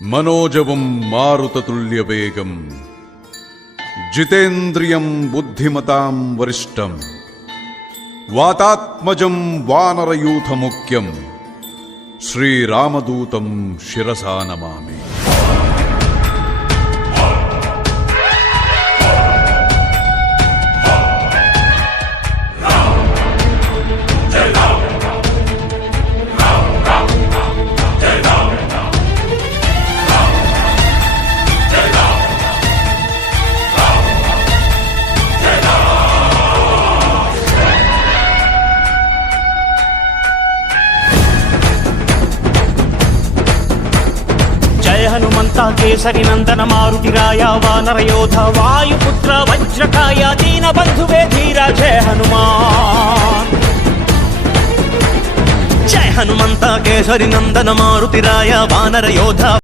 మనోజవం మారుతతుల్యవేగం జితేంద్రియం బుద్ధిమతాం వరిష్టం వాతాత్మజం వానరయూథముఖ్యం శ్రీరామదూతం శిరసా నమామి. హనుమంత కేసరి నందన మారుతిరాయ వానర యోధ వాయుపుత్ర వజ్రకాయ దీన బంధువే ధీర జయ హనుమాన్. జయ హనుమంత కేసరి నందన మారుతిరాయ వానర యోధ